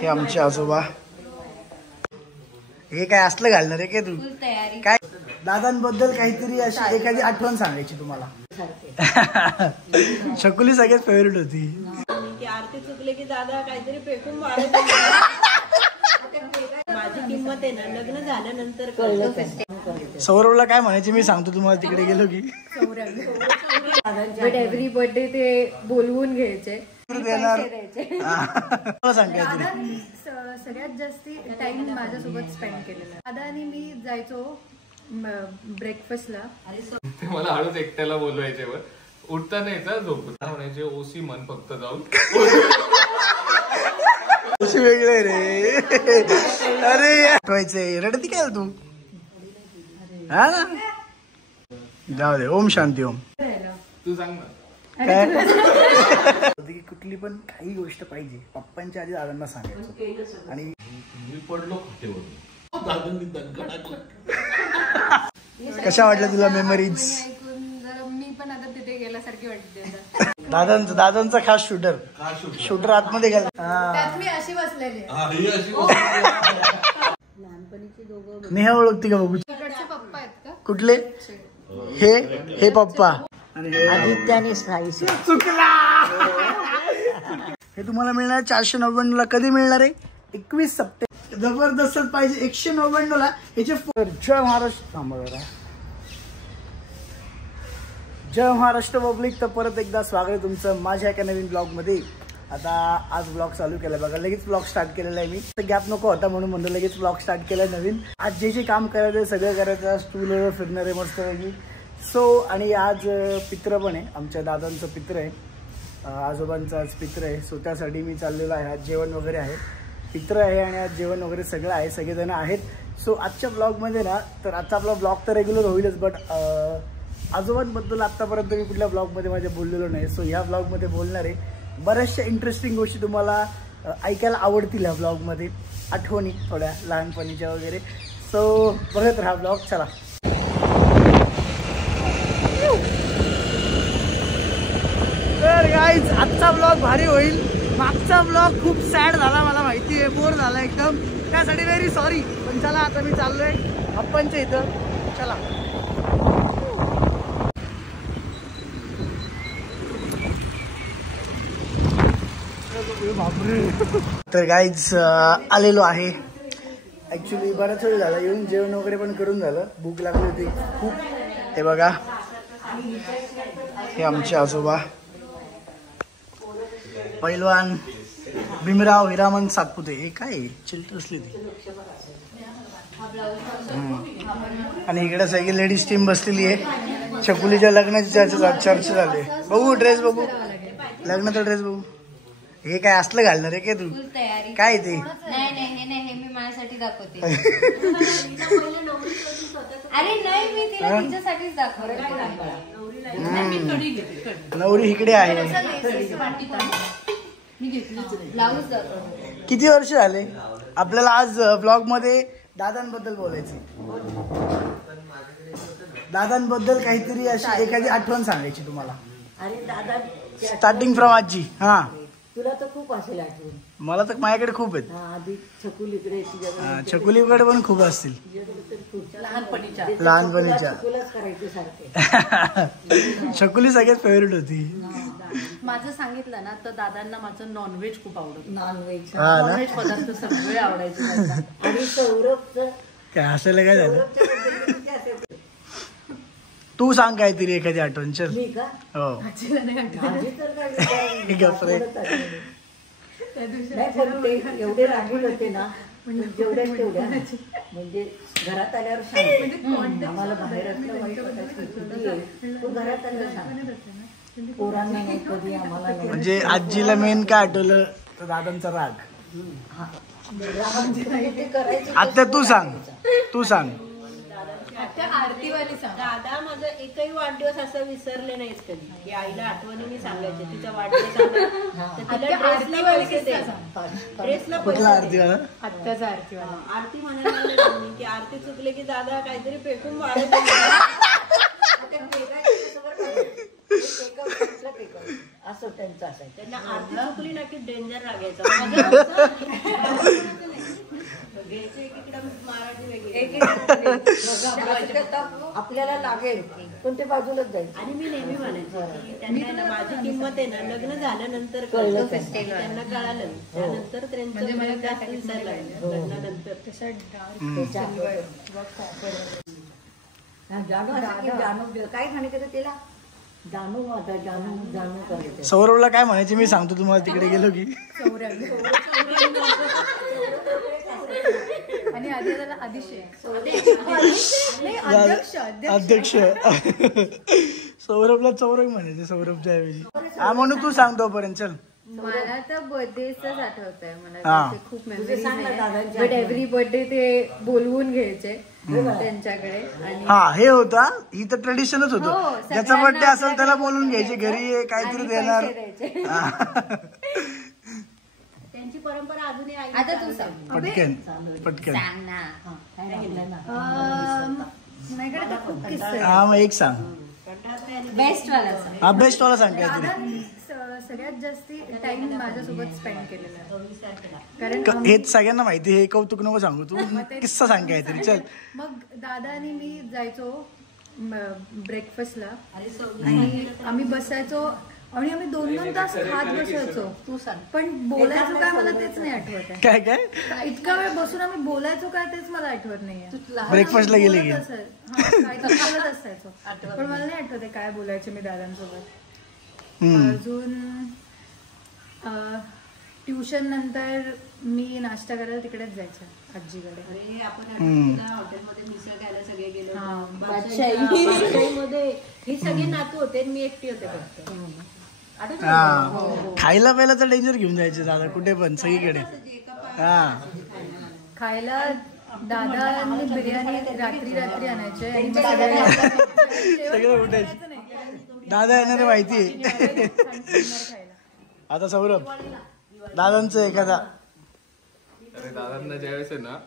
हे आमचे आजोबा. हे काय असलं घालणार आहे काय तू? काय दादांबद्दल काहीतरी अशी एखादी आठवण सांगायची तुम्हाला. शकुली सगळ्यात फेवरेट होती. आरती चुकले की दादा काहीतरी फेकून माझी किंमत आहे ना लग्न झाल्यानंतर कळलं. सौरभला काय म्हणायचे मी सांगतो तुम्हाला तिकडे गेलो की. बट एव्हरी बर्थडे ते बोलवून घ्यायचे. सगळ्यात जास्ती टाइम माझ्यासोबत स्पेंड केलेला. दादा आणि मी जायचो ब्रेकफास्टला. मला हळूच एकट्याला बोलवायचे. उठता नाही तर झोपून म्हणायचे ओसी मन फक्त जाऊन. ओसी वेगळे रे. अरे आठवायचंय रडती काय तू? हा ना जाऊ दे. ओम शांती ओम. तू सांग ना. कुठली पण काही गोष्ट पाहिजे पप्पांच्या आधी दादांना सांगायचं. आणि मी पडलो कशा वाटल्या तुला मेमरीज? मी पण आता तिथे गेल्यासारखी वाटते. दादांचा खास शूटर आतमध्ये गेला. मी अशी बसलेली. नेहा ओळखती का बघू? पप्पा आहेत का? कुठले? हे पप्पा. आदित्याने चुकला. हे तुम्हाला मिळणार 499 ला. कधी मिळणार आहे? 21 सप्टेंबर. जबरदस्तच पाहिजे. 199 ला याचे. जय महाराष्ट्र. जय महाराष्ट्र पब्लिक. तर परत एकदा स्वागत आहे तुमचं माझ्या एका नवीन ब्लॉग मध्ये. आता आज ब्लॉग चालू केलाय बघा. लगेच ब्लॉग स्टार्ट केलेला आहे मी. गॅप नको होता म्हणून म्हणलं लगेच ब्लॉग स्टार्ट केलाय नवीन. आज जे काम करायचं सगळं करायचं. स्टूलवर फिरणार आहे मस्त पैकी. आणि आज पित्र पण आहे. आमच्या दादांचं पित्र आहे. आजोबांचं आज पित्र आहे. सो त्यासाठी मी चाललेलो आहे. आज जेवण वगैरे आहे. पित्र आहे आणि आज जेवण वगैरे सगळं आहे. सगळेजण आहेत. सो आजच्या ब्लॉगमध्ये ना तर आजचा आपला ब्लॉग तर रेग्युलर होईलच. बट आजोबांबद्दल आत्तापर्यंत मी कुठल्या ब्लॉगमध्ये माझ्या बोललेलो नाही. सो ह्या ब्लॉगमध्ये बोलणार आहे. बऱ्याचशा इंटरेस्टिंग गोष्टी तुम्हाला ऐकायला आवडतील ह्या ब्लॉगमध्ये. आठवणी थोड्या लहानपणीच्या वगैरे. सो बघत राहा ब्लॉग. चला. तर गाईज आजचा ब्लॉग भारी होईल. मागचा ब्लॉग खूप सॅड झाला मला माहिती आहे. बोर झाला एकदम. त्यासाठी व्हेरी सॉरी. पण चला आता मी चाललोय अप्पांच्या इथं. चला. तर गाईज आलेलो आहे. ऍक्च्युली बराच वेळ झाला येऊन. जेवण वगैरे पण करून झालं. भूक लागली होती खूप. हे बघा हे आमचे आजोबा. पैलवान भीमराव हिरामन सातपुते. हे काय चिलट असली ती. आणि इकडे सगळी लेडीज टीम बसलेली आहे. छकुलीच्या लग्नाची चर्चा झाली. बघू ड्रेस बघू. लग्नाचा ड्रेस बघू. हे काय असलं घालणार आहे काय तू? काय ते? नाही मी माझ्यासाठी दाखवते. अरे नाही मी तिला तिच्यासाठीच दाखवते. नवरी इकडे आहे. किती वर्ष झाले आपल्याला आज ब्लॉग मध्ये दादांबद्दल बोलायचे. दादांबद्दल काहीतरी अशी एखादी आठवण सांगायची तुम्हाला. अरे दादा स्टार्टिंग फ्रॉम आजी. हा तुला तर खूप असेल आठवण. मला तर माझ्याकडे खूप आहेत. आधी छकुलीकडे छकुलीकडे पण खूप असतील. लहानपणीच्या करायचे सारखे. छकुली सगळ्यात फेवरेट होती. माझं सांगितलं ना तर दादांना माझं नॉनव्हेज खूप आवडत. नॉनव्हेज पदार्थ सगळे आवडायचे. आणि सौरभचं काय हसायला काय झालं? तू सांग काहीतरी एखादी आठवण. चल. हो एवढे रागील होते ना. जेवढ्या तेवढ्या म्हणजे घरात आल्यावर सांग. आम्हाला बाहेर असलं तू घरात आल्यावर सांग. पोरांना नाही कधी आम्हाला नाही. म्हणजे आजीला मेन काय आठवलं तर दादांचा राग. आता तू सांग. आरतीवाली दादा माझा एकही वाढदिवस असं विसरले नाहीत कधी. की आईला आठवणीने सांगायचे तिचा वाढदिवस आरती म्हणायला की आरती चुकले की दादा काहीतरी फेकून मारत. असं त्यांचं असायचं. त्यांना आरती चुकली ना की डेंजर लागायचं. आपल्याला लागेल पण ते बाजूलाच जायचं. आणि मी नेहमी म्हणायचे की त्यांना माझी किंमत आहे ना लग्न झाल्यानंतर कळलं. त्यांना कळालं त्यानंतर त्यांचं मला जास्त दिसायला लागलं लग्नानंतर. जानू काय म्हणायचं तिला, जानू आता जानू जानू करायचं. सौरभला काय म्हणायचे मी सांगतो तुम्हाला तिकडे गेलो की. आणि अध्यक्ष सौरभला चौरभ म्हणायचे सौरभच्या ऐवजी. हा म्हणून तू सांग तोपर्यंत. चल मला तर बर्थडेच आठवत आहे. मला खूप मेमरीज नाही, बट एव्हरी बर्थडे ते बोलवून घ्यायचे त्यांच्याकडे. आणि हा हे होता, ही तर ट्रेडिशनच होतं. ज्याचा बर्थडे असेल त्याला बोलून घ्यायचे घरी, काहीतरी देणार. त्यांची परंपरा अजूनही आहे. आता तू सांग पटकन पटकन. माझ्याकडे तर खूप किस्से. हा मग एक सांग. बेस्ट वाला हा बेस्ट वाला सांग काहीतरी. सगळ्यात जास्ती टाइम माझ्यासोबत स्पेंड केलेला आहे. कारण हेच सगळ्यांना माहिती, हे कौतुक नको सांगू तू, किस्सा सांग काहीतरी. चल. मग दादा आणि मी जायचो ब्रेकफास्टला आणि आम्ही बसायचो आणि आम्ही 2-2 तास खात बसायचो. तू सांग. पण बोलायचो काय मला तेच नाही आठवत आहे. काय काय इतका वेळ बसून आम्ही बोलायचो काय तेच मला आठवत नाहीये. ब्रेकफास्टला गेले की बोलत असायचो पण मला नाही आठवत आहे काय बोलायचे मी दादांसोबत. अजून ट्युशन नंतर मी नाश्ता करायला तिकडेच जायचे आजीकडे. आपण हॉटेलमध्ये मिसळ खायला सगळे गेलो. बादशाहीमध्ये ही सगळी नातू होते, मी एकटी होते फक्त. खायला पहिला तर डेंजर घेऊन जायचे दादा कुठे पण सगळीकडे. हा खायला दादा बिर्याणी रात्री आणायचे आणि सगळं उठायचं. दादा येणार माहिती. आता सौरभ दादांचं एखादा. अरे दादांना ज्यावेळेस आहे ना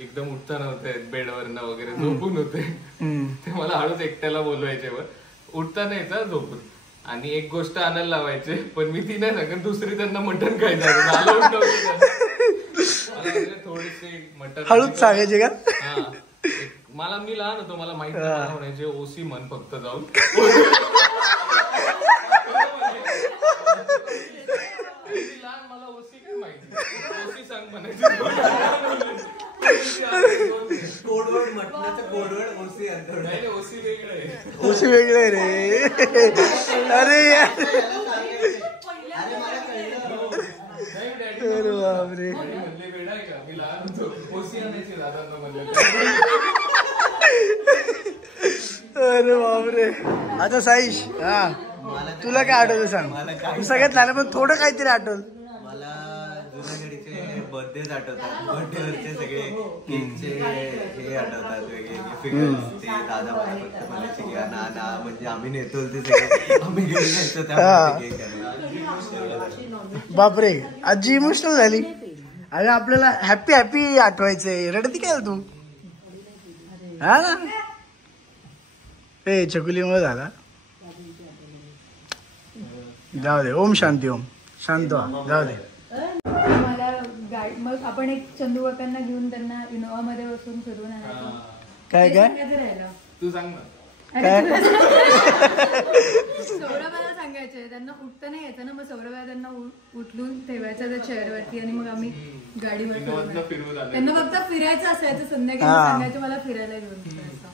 एकदम उठता नव्हते बेडवरनं वगैरे झोपून होते, ते मला हळूच एकट्याला बोलवायचे. उठता नाही येतं झोपून. आणि एक गोष्ट आणायला लावायचे, पण मी ती नाही सांगत, दुसरी त्यांना मटण खायचं. थोडेसे मटण हळूच सांगायचे का. हा मला, मी लहान होतो, मला माहित नाही म्हणायचे ओसी म्हण फक्त जाऊन. लहान मला ओसी काय माहिती, ओसी सांग म्हणायचे. कोडवर्ड मटणाचं कोडवर्ड ओसी अंतर. नाही ओसी वेगळं आहे. ओसी वेगळं आहे रे. अरे बापरे. म्हणले बेडा आहे का, मी लहान होतो ओसी आणायची दादांना म्हणलं. अरे बापरे. आता साईश, हा तुला काय आठवतं सांग. तू सगळ्यात लहान पण थोडं काहीतरी आठवलं. मला जुन्या घडीचे बर्थडेज आठवतात. बर्थडेवरचे सगळे केकचे हे आठवतात, वेगवेगळे फिगर्स. ते दादा मला फक्त म्हणायचे की ना म्हणजे आम्ही नेतो ते सगळे, आम्ही घेऊन जायचो त्यामध्ये केक. बापरे आजी इमोशनल झाली. अरे आपल्याला हॅपी हॅपी आठवायचंय, रडती काय तू. हा ना ए चकुलीमुळे झाला. जाऊ दे. ओम शांती. ओम शांत व्हा. जाऊ दे. मला गाडी, मग आपण एक चंदू काकांना घेऊन त्यांना इनोवा मध्ये बसून फिरून आणायचं. काय काय राहिलं तू सांग ना. सौरभाला सांगायचे, त्यांना उठता नाही यायचं ना, मग सौरभाला त्यांना उठलून ठेवायचं त्या चेअरवरती आणि मग आम्ही गाडीवर त्यांना फक्त फिरायचं असायचं. संध्याकाळी सांगायचं मला फिरायला घेऊन फिरायचं.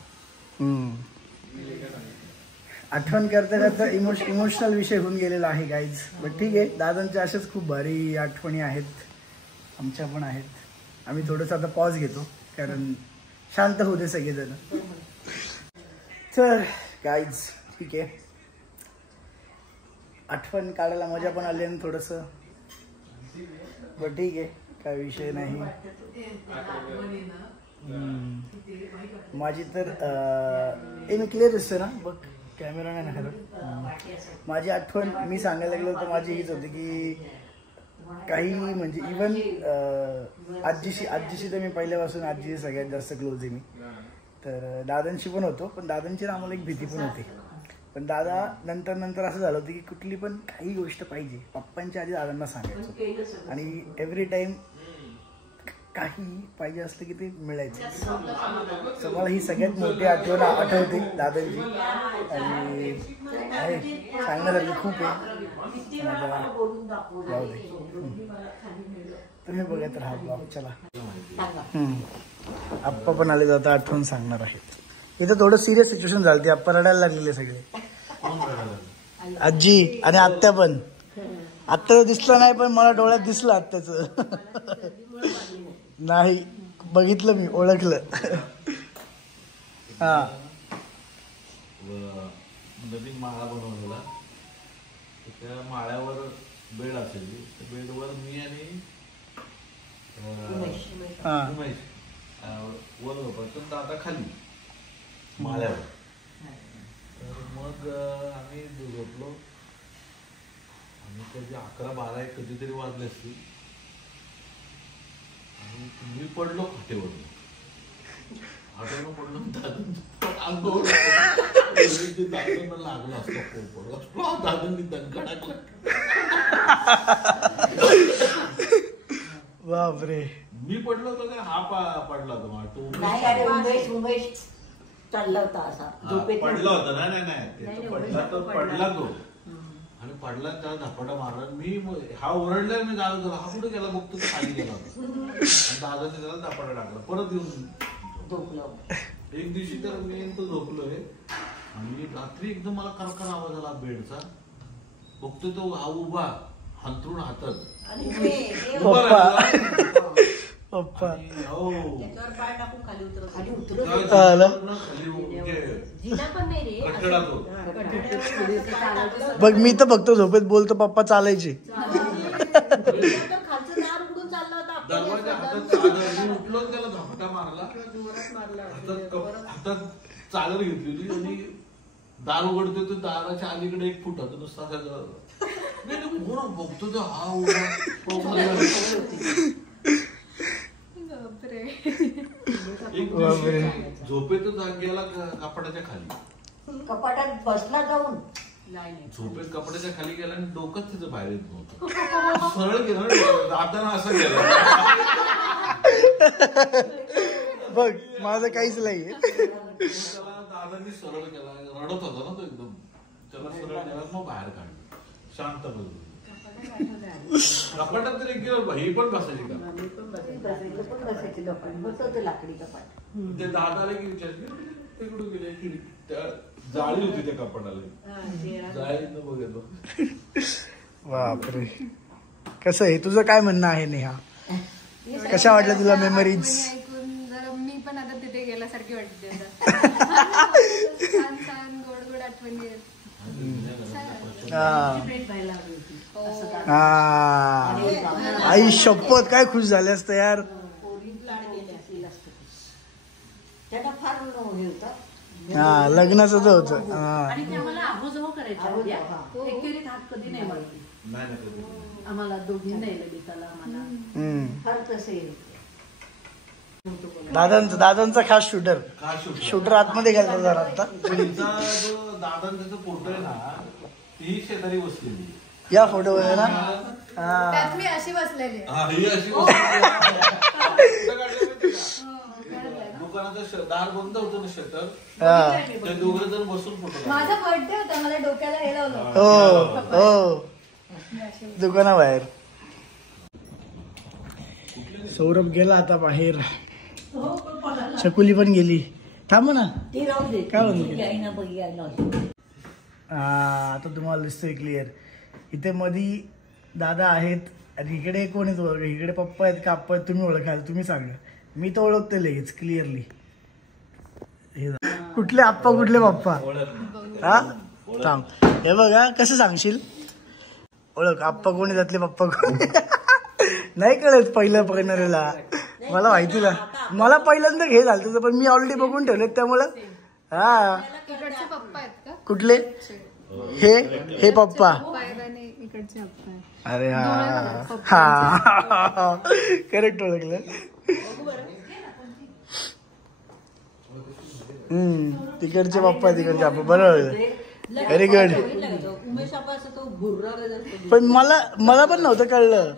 आठवण करता करता इमोशनल विषय होऊन गेलेला आहे गाईज. बट ठीक आहे, दादांच्या अशाच खूप भारी आठवणी आहेत, आमच्या पण आहेत. आम्ही थोडंसं आता पॉज घेतो कारण शांत होते सगळेजण. तर गाईज ठीक आहे, आठवण काढायला मजा पण आली आणि थोडंसं. बट ठीक आहे, काय विषय नाही. माझी तर मी क्लिअर दिसते ना बघ, कॅमेरा नाही ना खरं. माझी आठवण मी सांगायला गेलो तर माझी हीच होती की काही म्हणजे इवन आजीशी तर मी पहिल्यापासून आजीशी सगळ्यात जास्त क्लोज आहे मी. तर दादांशी पण होतो, पण दादांची आम्हाला एक भीती पण होती पण दादा नंतर असं झालं होतं की कुठली पण काही गोष्ट पाहिजे पप्पांच्या आधी दादांना सांगायचं आणि एव्हरी टाइम काही पाहिजे असलं की ते मिळायचं. सो मला ही सगळ्यात मोठी आठवण आठवते दादांची आणि सांगण्यासारखी खूप आहे. तुम्ही बघत राहा ब्लॉग. चला आप्पा पण आले जाता आठवण सांगणार आहेत. इथं थोडं सिरियस सिच्युएशन झालं ते आप्पा रडायला लागलेले सगळे. आजी आणि आत्या पण. आत्ता दिसलं नाही पण मला डोळ्यात दिसलं आत्याचं. नाही बघितलं मी ओळखलं. हा नवीन माळा बनवलेला त्या माळ्यावर बेड असायची. त्या बेडवर मी आणि उमेश वर झोपायचो, दादा खाली माळ्यावर. तर मग आम्ही झोपलो आणि कधी 11-12 कधीतरी वाजले असतील आणि मी पडलो खाटेवरून. खाटेवरून पडलो, दादांना लागला असतो. दादांनी दणका बापरे. मी पडलो होतो का हा पडला होता. नाही अरे उमेश चालला होता असा झोपेत. पडला होता. नाही पडला तो आणि पडला त्याला धपाटा मारला. मी हा ओरडला, मी जागा झाला, हा कुठे गेला बघतो, खाली गेला होता. दादाने त्याला धपाटा टाकला, परत येऊन झोपलो. एक दिवशी तर मी तो झोपलोय आणि रात्री एकदम मला करकर आवाज आला बेडचा. बघतो तो हा उभा हंतरून हातात पप्पा बघ मी तर बघतो झोपेत बोलतो पप्पा चालायचे. दरवाजा हातात चादर उठलो त्याला झपटा मारला, हातात चादर घेतलेली आणि दार उघडतो तो दाराच्या अलीकडे 1 फूट होता नुसता सगळं. बघतो तो हा झोपेत गेला कपाटाच्या खाली. कपाटात बसला जाऊन झोपेत कपड्याच्या खाली गेला आणि डोकंच तिथं बाहेर येत नव्हतं. सरळ गेलं दाताना असं गेलं. बघ माझं काहीच नाहीये. त्याला दादांनी सरळ केला, रडत होता ना तो एकदम. त्याला सरळ केला, मग बाहेर काढलं शांत बघ. कपाटात तरी गेलं हे पण बसायची का लाकडी कपाट. ते दादाला की विचारले तिकडून गेले, त्या जाळी होती त्या कपाटाला, जाळीनं बघतो. बापरे. कसं आहे तुझं काय म्हणणं आहे नेहा? कशा वाटल्या तुला मेमरीज? जरा मी पण आता तिथे गेल्यासारखी वाटते. छान गोड आठवणी. आई शपथ काय खुश झाले असतं यार. त्याला फार हे होता. हा लग्नाचं तर होतं. आणि ते आम्हाला आबोजवळ करायचं. एकेरीत हात कधी नाही मारली आम्हाला दोघींना लगेचाला आम्हाला फार तसे. दादांचा खास शूटर आतमध्ये गेला जरा आता. दादांचा फोटो आहे ना ती शेजारी बसलेली या फोटोमध्ये ना. त्यात मी अशी बसलेली. दुकानाचं दार बंद होतं ना शटर, ते दोघं जण बसून फोटो. माझा बर्थडे होता, मला डोक्याला हे लावलं. हो दुकानाबाहेर. सौरभ गेला आता बाहेर. शकुली पण गेली. थांब ना ती राहू दे. काय म्हणते? आता तुम्हाला दिसतोय क्लिअर. इथे मधी दादा आहेत आणि इकडे कोण आहेत? इकडे पप्पा आहेत का आप्पा आहेत? तुम्ही ओळखाल, तुम्ही सांगा. मी तर ओळखते लगेच क्लिअरली. कुठले आप्पा कुठले पप्पा? हा थांब हे बघा कसं सांगशील ओळख. आप्पा कोणी त्यातले पप्पा कोण? नाही कळत पहिलं बघणाऱ्याला. मला माहिती ना, मला पहिल्यांदा हे झालं तुझं, पण मी ऑलरेडी बघून ठेवले त्यामुळं. हा इकडचे पप्पा आहेत का? कुठले? हे पप्पा. इकडचे पप्पा. अरे हा करेक्ट ओळखलं. तिकडचे पप्पा तिकडचे पप्पा बरोबर. Very good. उमेश आपा असं तो भुर्रा वगैरे. पण मला पण नव्हतं कळलं.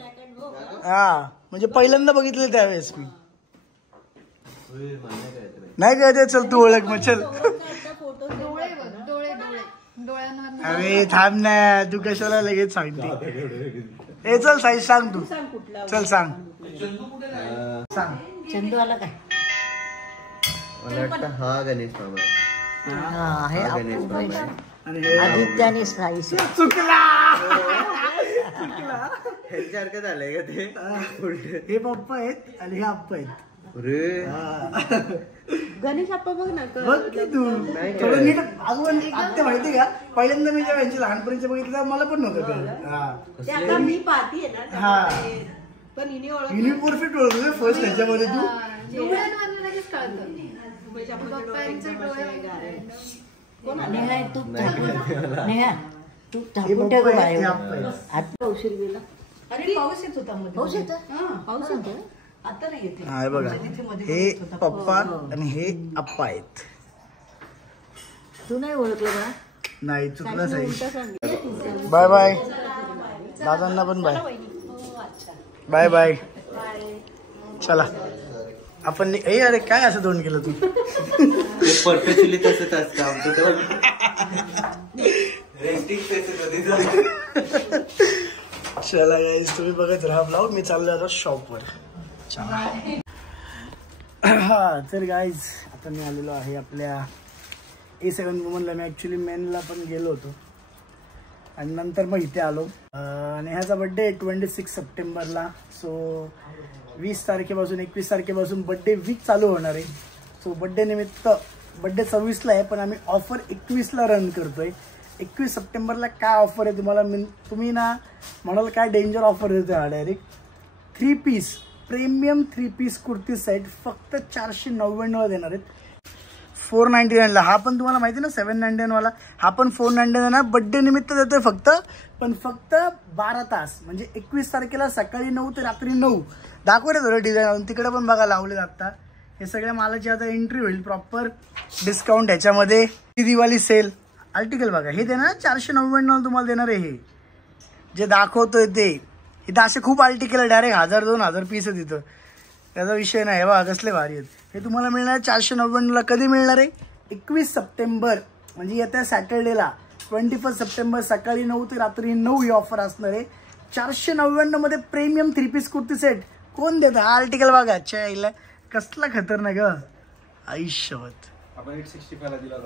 हा म्हणजे पहिल्यांदा बघितलं त्यावेळेस मी. नाही कळते. चल तू ओळख मग चल. अरे थांब ना, तू कशाला लगेच सांगते. ए चल साई सांग तू. चल सांग. सांग. चंदू आला काय? मला वाटतं हा गणेश मामा. हे गणेश मामा आहे. आदित्य आणि साई. चुकला. ह्यांच्यासारखं झालंय का ते? हे पप्पा आहेत आणि हे आप्पा आहेत. गणेश आप्पा बघ ना. बघ की तू थोडं नीट अगोदर आत्ता माहिती का, पहिल्यांदा मी जेव्हा यांची लहानपणीचे बघितलं तेव्हा मला पण नव्हतं कळलं. ते आता मी पाहतीये ना. हा पण हिने ओळख युनि परफेक्ट ओळखलं फर्स्ट ह्याच्यामध्ये तू. डोळ्यांमधलं लगेच कळतं. नेहा तू नेहा तू हे थांबून पप्पा ठेव आहेत, बाहेर. हे आप्पा आहेत. आता उशीर गेला. आणि पाऊस येत होता मध्ये. पाऊस येतो. पाऊस येतो. आता नाही येते. हा हे बघा, हे पप्पा आणि हे आप्पा आहेत. तू नाही ओळखलं का? नाही चुकलं साई. Bye bye. दादांना पण बाय. Bye bye. चला आपण अरे काय असं तोंड केलं तू. परफेक्टली तसंच असतं आमचं. रेस्टिंग चला गाईज तुम्ही बघत राहा ब्लॉग. मी चाललो आता शॉपवर. हा तर गाईज आता मी आलेलो आहे आपल्या A7 वुमनला. मी ॲक्च्युली मेनला पण गेलो होतो आणि नंतर मग इथे आलो. आणि ह्याचा बड्डे 26 सप्टेंबरला. सो 20 तारखेपासून 21 तारखेपासून बड्डे वीक चालू होणार आहे. सो बड्डे निमित्त बड्डे 26ला आहे पण आम्ही ऑफर 21ला रन करतोय. 21 सप्टेंबरला काय ऑफर आहे तुम्हाला तुम्ही ना म्हणाल काय डेंजर ऑफर देतोय हा. Direct 3 piece premium 3 piece kurti set फक्त 499 देणार आहेत. 499ला. हा पण तुम्हाला माहिती ना 799 वाला. हा पण 499 ना बड्डे निमित्त देतोय फक्त. पण फक्त 12 तास म्हणजे 21 तारखेला सकाळी 9 ते रात्री 9. दाखवले थोडं डिझाईन. तिकडे पण बघा लावले आता. हे सगळ्या मालाची आता एंट्री होईल प्रॉपर डिस्काउंट ह्याच्यामध्ये. दिवाळी सेल आर्टिकल बघा. हे देणार 499 तुम्हाला देणार आहे. हे जे दाखवतोय ते इथं असे खूप आर्टिकल आहे. डायरेक्ट 1000-2000 पीस आहे तिथं. त्याचा विषय नाही. बघा कसले भारी आहेत. हे तुम्हाला मिळणार 499ला. कधी मिळणार आहे? 21 सप्टेंबर म्हणजे येत्या सॅटर्डेला 21 सप्टेंबर सकाळी 9 ते रात्री 9 ही ऑफर असणार आहे. 499 मध्ये प्रीमियम 3 पीस कुर्ती सेट कोण देत? हा आर्टिकल बघा. अच्छा कसला खतरनाक आयुष्यवत.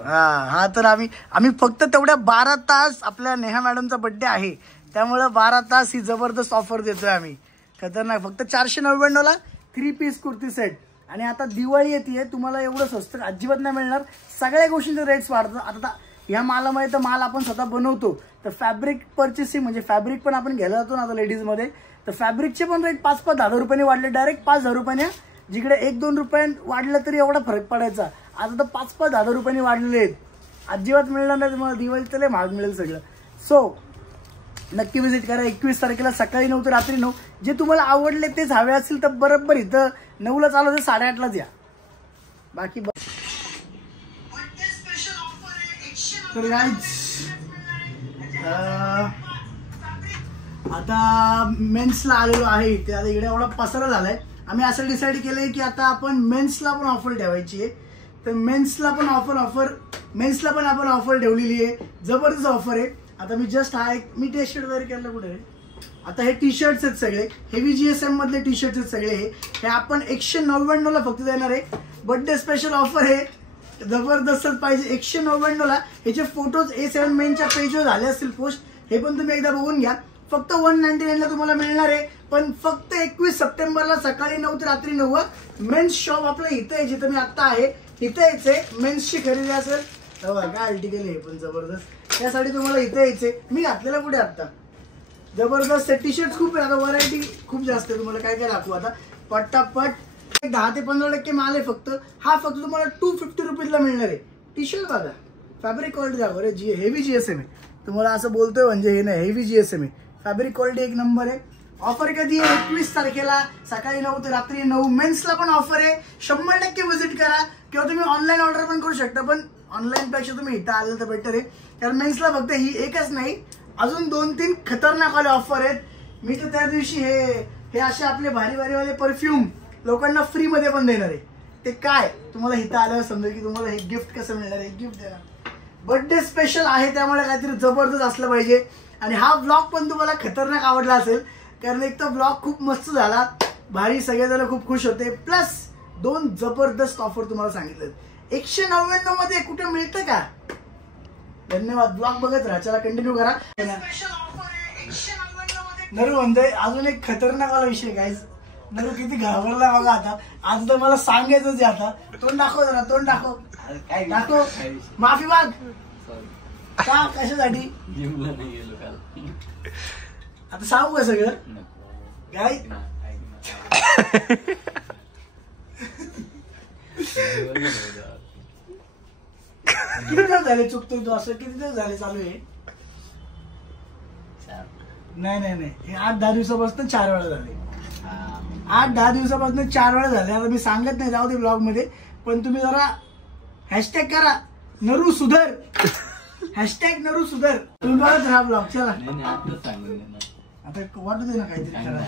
हा तर आम्ही फक्त तेवढ्या 12 तास. आपल्या नेहा मॅडमचा बड्डे आहे त्यामुळे 12 तास ही जबरदस्त ऑफर देतोय आम्ही. खतरनाक. फक्त 499ला 3 पीस कुर्ती सेट. आणि आता दिवाळी येते. तुम्हाला एवढं स्वस्त अजिबात नाही मिळणार. सगळ्या गोष्टींचे रेट्स वाढतात. आता ह्या मालामध्ये तर माल आपण स्वतः बनवतो तर फॅब्रिक परचेसिंग म्हणजे फॅब्रिक पण आपण घ्यायला जातो ना आता लेडीजमध्ये. तर फॅब्रिकचे पण रेट 5-10 रुपयांनी वाढले. डायरेक्ट 5,000 रुपयांनी. जिकडे 1-2 रुपयांनी वाढलं तरी एवढा फरक पडायचा. आता तर 5-10 रुपयांनी वाढलेले आहेत. अजिबात मिळणार नाही तुम्हाला. दिवाळी तर महाग मिळेल सगळं. सो नक्की व्हिजिट करा. 21 तारखेला सकाळी 9 ते रात्री 9. जे तुम्हाला आवडले तेच हवे असतील तर बरोबर इथं 9ला चालू होते 8:30लाच या. बाकी तर आता मेन्सला आलेलो आहे इथे. आता इकडे एवढा पसारा झालाय. आम्ही असं डिसाईड केलंय की आता आपण मेन्सला पण ऑफर ठेवायची आहे. तर मेन्सला पण आपण ऑफर ठेवलेली आहे. जबरदस्त ऑफर आहे. आता मी जस्ट मी टी शर्ट वेअर केलं कुठे. आता हे टी शर्ट्स आहेत सगळे हेवी GSM मधले टी शर्ट्स आहेत सगळे. हे आपण 199ला फक्त देणार आहे. बर्थडे स्पेशल ऑफर आहे. जबरदस्तच पाहिजे. 199ला. याचे फोटोज A7 मेनच्या पेजवर झाले असतील पोस्ट. हे पण तुम्ही एकदा बघून घ्या. फक्त 199ला तुम्हाला मिळणार आहे. पण फक्त 21 सप्टेंबरला सकाळी 9 ते रात्री 9. मेन्स शॉप आपल्या इथं आहे जिथं मी आता आहे. इथं यायचंय. मेन्सची खरेदी असेल काय आर्टिकल आहे पण जबरदस्त. त्यासाठी तुम्हाला इथे यायचंय. मी घातलेला कुठे आता जबरदस्त टी शर्ट खूप आहे. आता व्हरायटी खूप जास्त आहे. तुम्हाला काय काय दाखवू आता पटापट. 10 ते 15% माल आहे फक्त. हा फक्त तुम्हाला 250 रुपीजला मिळणार आहे. टी शर्ट बघा. फॅब्रिक क्वालिटी दाखव रे. हेवी GSM आहे. तुम्हाला असं बोलतोय म्हणजे हे नाही. हेवी GSM आहे. फॅब्रिक क्वालिटी एक नंबर आहे. ऑफर कधी आहे? 21 तारखेला सकाळी 9 ते रात्री 9. मेन्सला पण ऑफर आहे. 100% व्हिजिट करा. किंवा तुम्ही ऑनलाईन ऑर्डर पण करू शकता. पण ऑनलाईन पेक्षा तुम्ही इथं आलं तर बेटर आहे. कारण मेन्सला फक्त ही एकच नाही, अजून 2-3 खतरनाक वाले ऑफर आहेत. मी तर त्या दिवशी हे असे आपले भारी भारी वाले परफ्यूम लोकांना फ्री मध्ये पण देणार आहे. ते काय तुम्हाला इथं आल्यावर समजेल की तुम्हाला हे गिफ्ट कसं मिळणार आहे. गिफ्ट देणार, बर्थडे स्पेशल आहे त्यामुळे काहीतरी जबरदस्त असलं पाहिजे. आणि हा ब्लॉग पण तुम्हाला खतरनाक आवडला असेल, कारण एक तर ब्लॉग खूप मस्त झाला, भारी, सगळेजण खूप खुश होते. प्लस 2 जबरदस्त ऑफर तुम्हाला सांगितलं. 199 मध्ये कुठे मिळतं का? धन्यवाद. ब्लॉग बघत राहा, चला कंटिन्यू करा. नरू म्हणते अजून एक खतरनाक वाला विषय गाईज. नरू किती घाबरला बघा आता. आज तर मला सांगायचंच आहे. आता तोंड दाखव जरा, तोंड दाखव, दाखव, माफी माग. का कशासाठी? जिमला नाही गेलो काल. आता सांगू का सगळं काय? किती दिवस झाले चुकतोय तू असं? किती दिवस झाले चालू आहे? नाही हे 8-10 दिवसापासून 4 वेळा झाले. 8-10 दिवसापासून 4 वेळा झाले. आता मी सांगत नाही, जाऊ दे ब्लॉग मध्ये. पण तुम्ही जरा हॅशटॅग करा नरू सुधर, हॅशटॅग नरू सुधर. तुम्ही बघत राहा ब्लॉग. चला आता वाटू दे ना काहीतरी करा.